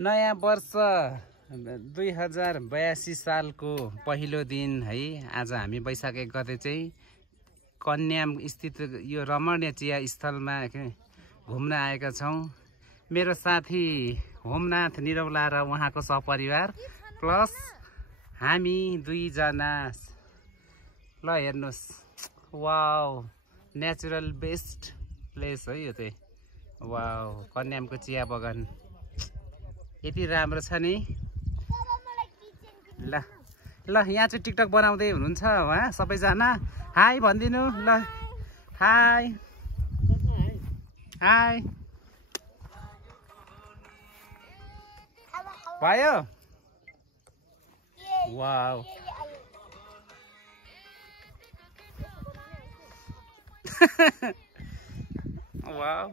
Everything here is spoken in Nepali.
नयाँ वर्ष 2082 सालको पहिलो दिन है। आज हामी वैशाख 1 गते चाहिँ कन्याम स्थित यो रमणीय चिया स्थलमा घुम्न आएका छौँ। मेरो साथी होमनाथ निरौला र उहाँको सहपरिवार प्लस हामी दुईजना। ल हेर्नुहोस्, वाउ, नेचुरल बेस्ट प्लेस है यो चाहिँ। वाउ, कन्यामको चिया बगान यति राम्रो छ नि। ल ल यहाँ चाहिँ टिकटक बनाउँदै हुनुहुन्छ उहाँ सबैजना। हाई भनिदिनु। ल हाई हाई भयो। Wow wow